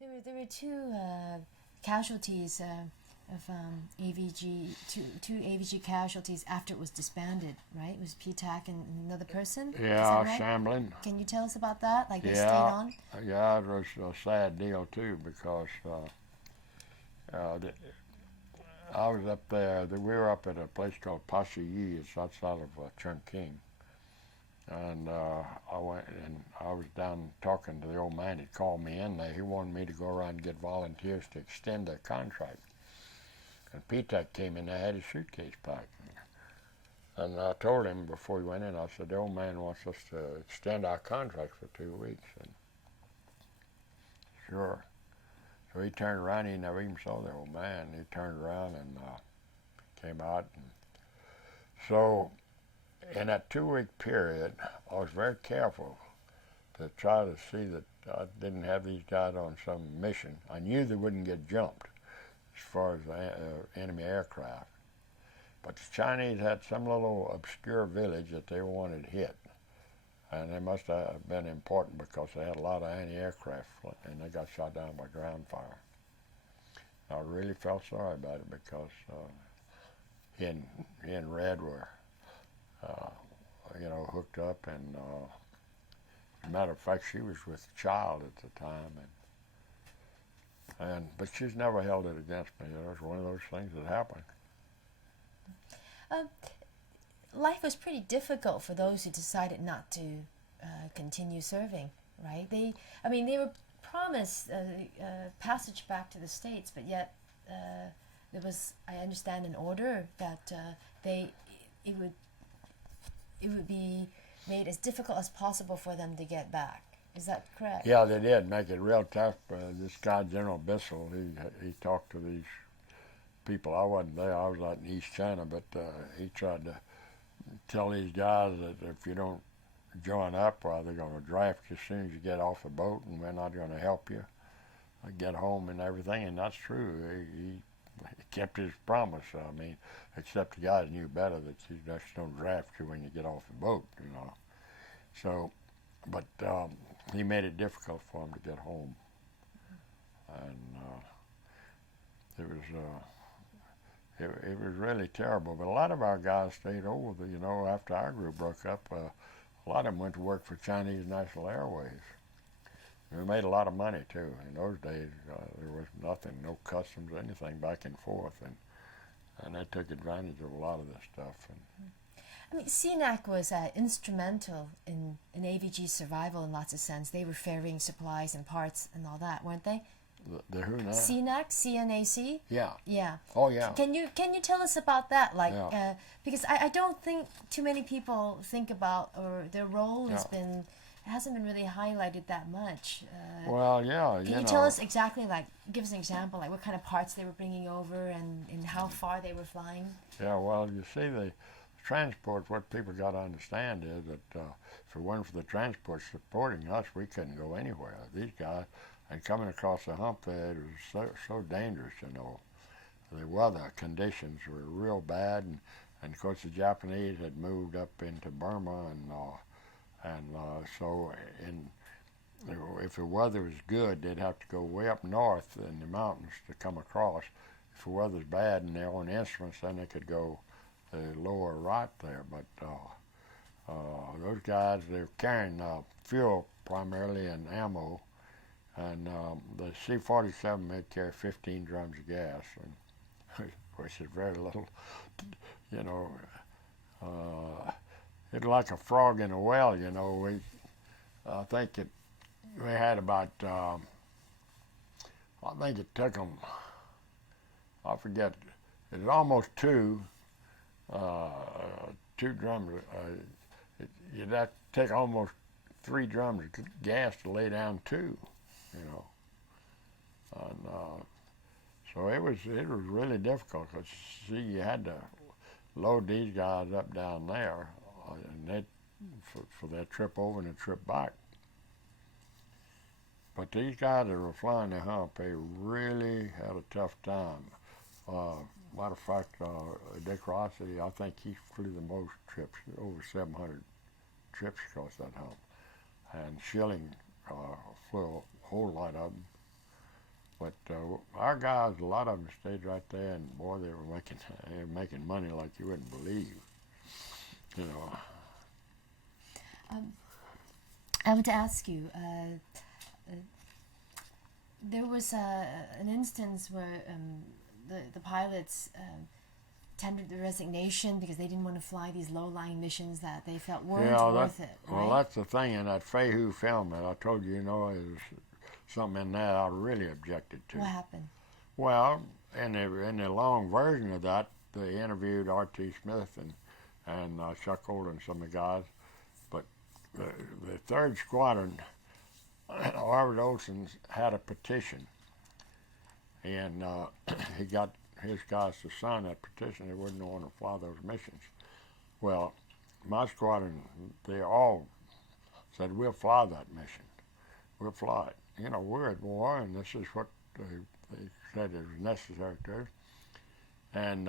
There were two casualties of AVG, two AVG casualties after it was disbanded, right? It was PTAC and another person. Is that Yeah, right? shambling. Can you tell us about that? Like they stayed Yeah, on? yeah, it was a sad deal too because the, I was up there. We were up at a place called Pashayi. It's outside of Chungking, and I went and I was down talking to the old man. He called me in there. He wanted me to go around and get volunteers to extend their contract. And PTAC came in there, had his suitcase packed. And I told him before he went in, I said, the old man wants us to extend our contract for 2 weeks. And sure. So he turned around, he never even saw the old man. He turned around and came out. And so in that 2 week period, I was very careful to try to see that I didn't have these guys on some mission. I knew they wouldn't get jumped as far as enemy aircraft. But the Chinese had some little obscure village that they wanted hit. And they must have been important because they had a lot of anti-aircraft and they got shot down by ground fire. I really felt sorry about it because he and Red were, hooked up. And as a matter of fact, she was with a child at the time. But she's never held it against me. It was one of those things that happened. Um, Life was pretty difficult for those who decided not to continue serving, right? They were promised passage back to the States, but yet there was, I understand, an order that it would be made as difficult as possible for them to get back. Is that correct? Yeah, they did make it real tough. This guy, General Bissell, he talked to these people. I wasn't there. I was out in East China, but he tried to tell these guys that if you don't join up, they're going to draft you as soon as you get off the boat, and we're not going to help you get home and everything. And that's true. He kept his promise. I mean, except the guys knew better that you just don't draft you when you get off the boat, So, but he made it difficult for them to get home, and it was really terrible. But a lot of our guys stayed over. After our group broke up, a lot of them went to work for Chinese National Airways. We made a lot of money too. In those days, there was nothing, no customs, anything back and forth, and they took advantage of a lot of this stuff. CNAC was instrumental in AVG's survival in lots of sense. They were ferrying supplies and parts and all that, weren't they? The who now? CNAC, CNAC. Yeah. Yeah. Oh yeah. Can you tell us about that? Yeah. Because I don't think too many people think about, or their role hasn't been really highlighted that much. Well, yeah. Can you tell us exactly, give us an example, what kind of parts they were bringing over and how far they were flying? Yeah. Well, you see, the transport. What people got to understand is that if it weren't for the transport supporting us, we couldn't go anywhere. These guys. And coming across the hump there, it was so dangerous, The weather conditions were real bad, and of course the Japanese had moved up into Burma, so if the weather was good, they'd have to go way up north in the mountains to come across. If the weather's bad and they're on instruments, then they could go the lower right there. But those guys, they were carrying fuel primarily and ammo. And the C-47 may carry 15 drums of gas, which is very little. It's like a frog in a well. I think we had about. I think it took them. I forget. It was almost two drums. You'd have to take almost 3 drums of gas to lay down 2. And so it was really difficult because you had to load these guys up down there, and for their trip over and the trip back. But these guys that were flying the hump, they really had a tough time. Matter of fact, Dick Rossi, I think he flew the most trips, over 700 trips across that hump, and Schilling flew a whole lot of them. But our guys, a lot of them stayed right there, and boy, they were making money like you wouldn't believe. You know. I want to ask you. There was an instance where the pilots tendered their resignation because they didn't want to fly these low-lying missions that they felt weren't worth it. Right? Well, that's the thing in that Fayhoo film that I told you, there's something in that I really objected to. What happened? Well, in the long version of that, they interviewed R.T. Smith and Chuck Holt and some of the guys, but the third squadron, Harvard Olson had a petition, and he got his guys to sign that petition. They wouldn't want to fly those missions. Well, my squadron, they all said, we'll fly that mission. We'll fly it. We're at war, and this is what they said it was necessary to. And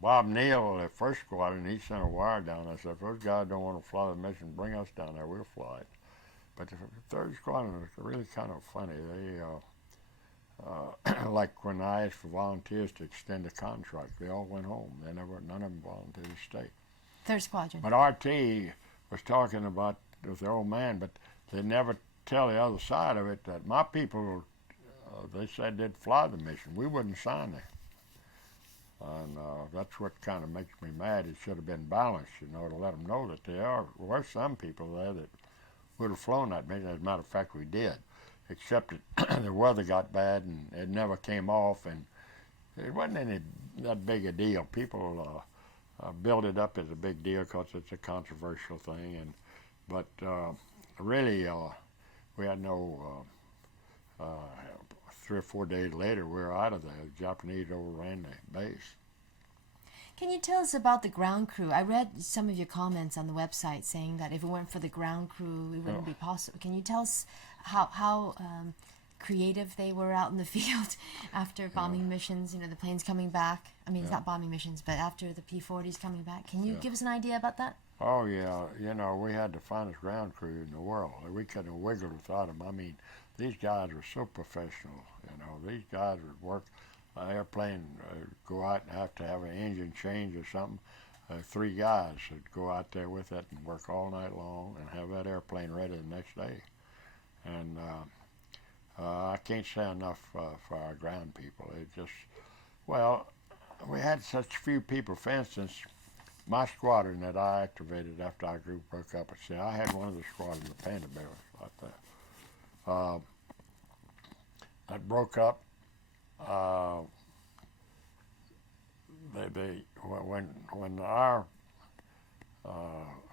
Bob Neal, the first squadron, he sent a wire down. I said, if those guys don't want to fly the mission, bring us down there, we'll fly it. But the third squadron was really kind of funny. They, like when I asked for volunteers to extend the contract, they all went home. None of them volunteered to stay. Third squadron. But R.T. was talking about with the old man, but they never tell the other side of it that my people, they said they'd fly the mission. We wouldn't sign it. And that's what kind of makes me mad. It should have been balanced, to let them know that there were some people there that would have flown that mission. As a matter of fact, we did, except that the weather got bad and it never came off, and it wasn't any that big a deal. People build it up as a big deal because it's a controversial thing, but really we had no. 3 or 4 days later, we were out of there. The Japanese overran the base. Can you tell us about the ground crew? I read some of your comments on the website saying that if it weren't for the ground crew, it wouldn't be possible. Can you tell us how creative they were out in the field after bombing missions, the planes coming back? I mean, it's not bombing missions, but after the P-40s coming back. Can you give us an idea about that? Oh, yeah. We had the finest ground crew in the world. We couldn't have wiggled without them. I mean, these guys were so professional. These guys would work an airplane, go out and have to have an engine change or something. 3 guys would go out there with it and work all night long and have that airplane ready the next day. And I can't say enough for our ground people. We had such few people. For instance, my squadron that I activated after our group broke up, I had one of the squadrons, the Panda Bears, like that. That broke up.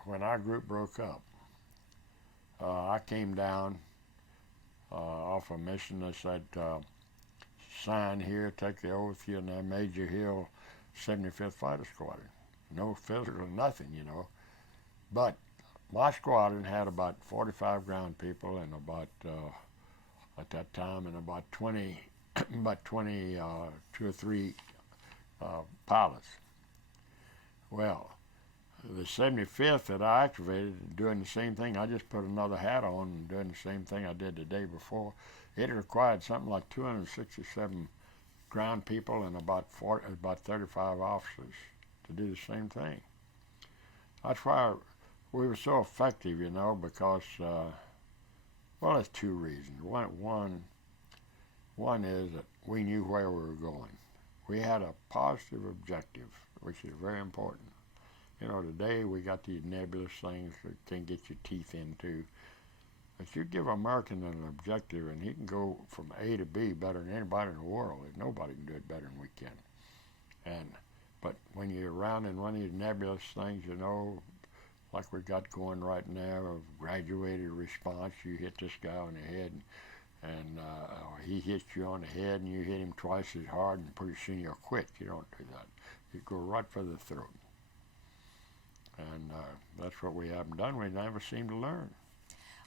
When our group broke up, I came down off a mission. They said, sign here, take the oath, you're in the Major Hill 75th Fighter Squadron. No physical, nothing, But my squadron had about 45 ground people and about at that time, and about 2 or 3 pilots. Well, the 75th that I activated, doing the same thing, I just put another hat on and doing the same thing I did the day before. It required something like 267 ground people and about 35 officers to do the same thing. That's why we were so effective, because there's 2 reasons. One is that we knew where we were going. We had a positive objective, which is very important. Today we got these nebulous things that you can't get your teeth into. If you give an American an objective and he can go from A to B better than anybody in the world, nobody can do it better than we can. But when you're around in one of these nebulous things, like we got going right now, of graduated response, you hit this guy on the head, and he hits you on the head, and you hit him twice as hard, and pretty soon you'll quit. You don't do that. You go right for the throat. And that's what we haven't done. We never seem to learn.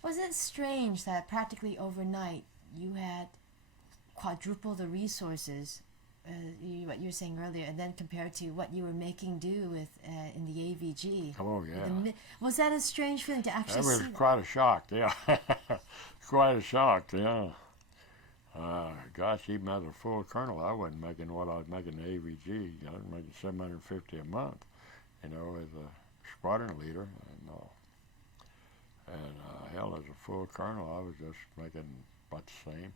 Was it strange that practically overnight you had quadruple the resources, what you were saying earlier, and then compared to what you were making do with in the AVG? Oh, yeah. Was that a strange feeling to actually see? That was quite a shock, yeah. Quite a shock, yeah. Gosh, even as a full colonel, I wasn't making what I was making the AVG. I was making $750 a month, as a squadron leader, hell, as a full colonel, I was just making about the same.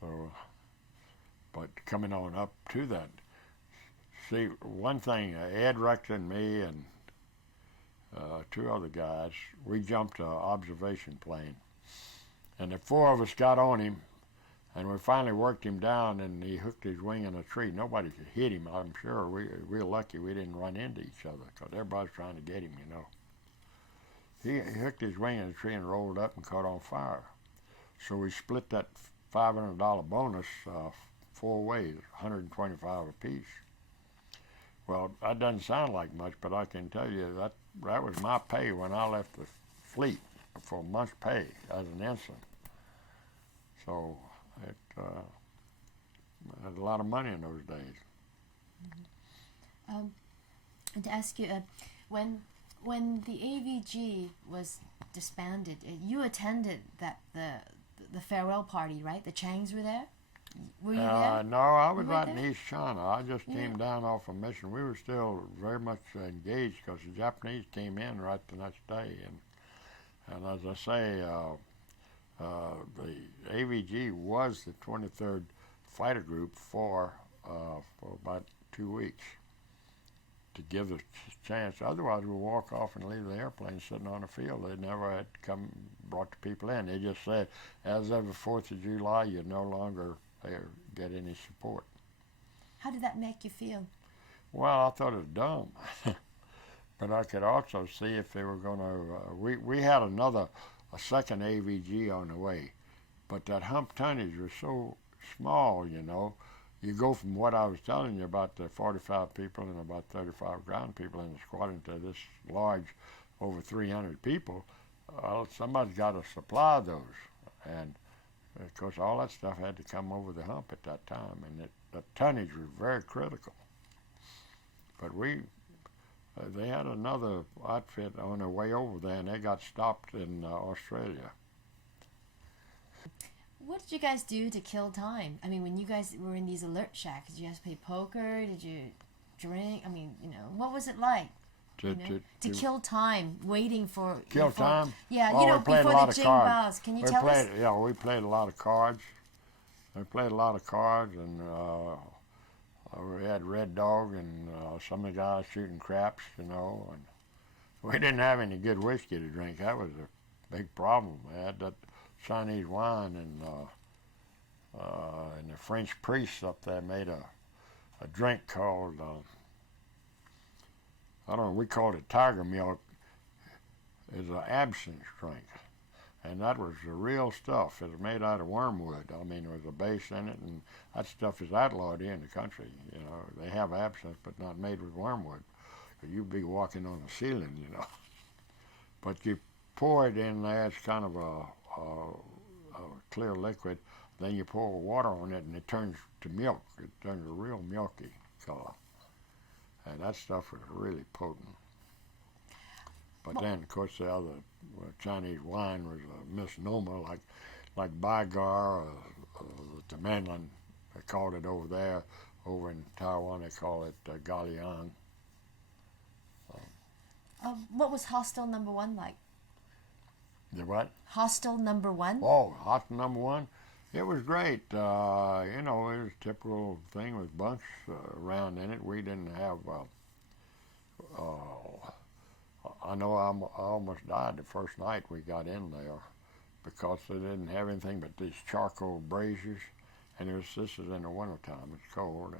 So, but coming on up to that, see, one thing, Ed Rector and me and two other guys, we jumped an observation plane, and the four of us got on him, and we finally worked him down, and he hooked his wing in a tree. Nobody could hit him, I'm sure. We were real lucky we didn't run into each other, because everybody's trying to get him, He hooked his wing in a tree and rolled up and caught on fire. So we split that $500 bonus 4 ways, $125 apiece. Well, that doesn't sound like much, but I can tell you that was my pay when I left the fleet, for a month's pay as an ensign. So it had a lot of money in those days. And to ask you, when the AVG was disbanded, you attended the farewell party, right? The Changs were there. Were you there? No, I was out in East China. I just came down off a mission. We were still very much engaged because the Japanese came in right the next day, and as I say, the AVG was the 23rd Fighter Group for about 2 weeks to give us a chance. Otherwise, we'd walk off and leave the airplane sitting on the field. They never had brought the people in. They just said, as of the 4th of July, you no longer get any support. How did that make you feel? Well, I thought it was dumb. But I could also see if they were going to... we had a second AVG on the way, but that hump tonnage was so small, You go from what I was telling you about the 45 people and about 35 ground people in the squadron to this large, over 300 people. Somebody's got to supply those. And, of course, all that stuff had to come over the hump at that time, and the tonnage was very critical. But they had another outfit on their way over there, and they got stopped in Australia. What did you guys do to kill time? I mean, when you guys were in these alert shacks, did you guys play poker? Did you drink? I mean, what was it like? To kill time, waiting for... Kill time? Yeah, before the Jing Baos. Can you tell us? Yeah, we played a lot of cards. We played a lot of cards, and we had Red Dog and some of the guys shooting craps, and we didn't have any good whiskey to drink. That was a big problem. We had that Chinese wine, and the French priests up there made a drink called, I don't know, we called it tiger milk. It's an absinthe drink, and that was the real stuff. It was made out of wormwood. I mean, there was a base in it, and that stuff is outlawed here in the country. They have absinthe, but not made with wormwood. You'd be walking on the ceiling, But you pour it in there. It's kind of a clear liquid. Then you pour water on it, and it turns to milk. It turns a real milky color. And that stuff was really potent. But then, of course, the other Chinese wine was a misnomer, like Baigar or the Manlin. They called it over there. Over in Taiwan, they call it Galian. What was Hostel Number 1 like? The what? Hostel Number 1? Oh, Hostel Number 1? It was great. It was a typical thing with bunks around in it. We didn't have... I know I almost died the first night we got in there because they didn't have anything but these charcoal braziers, and this is in the wintertime. It's cold,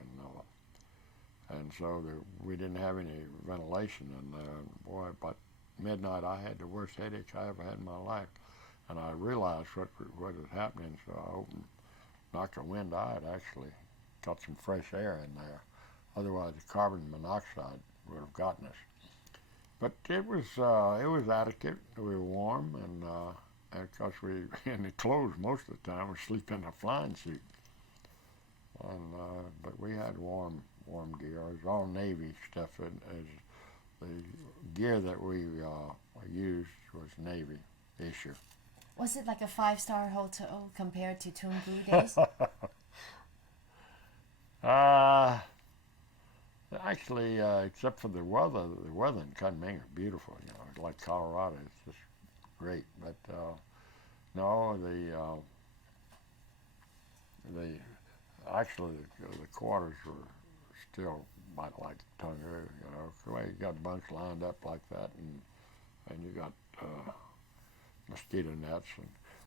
and so we didn't have any ventilation in there. And boy, by midnight I had the worst headache I ever had in my life, and I realized what was happening. So I knocked the wind out. Actually, got some fresh air in there. Otherwise, the carbon monoxide would have gotten us. But it was adequate. We were warm, and of course we in the clothes most of the time. We sleep in a flying suit, but we had warm gear. It was all Navy stuff. The gear that we used was Navy issue. Was it like a 5-star hotel compared to Tungu days? Uh, Actually, except for the weather in Kunming is beautiful. You know, it's like Colorado. It's just great. But no, the actually the quarters were still about like Tungu. You know, the way you got bunks lined up like that, and you got mosquito nets, and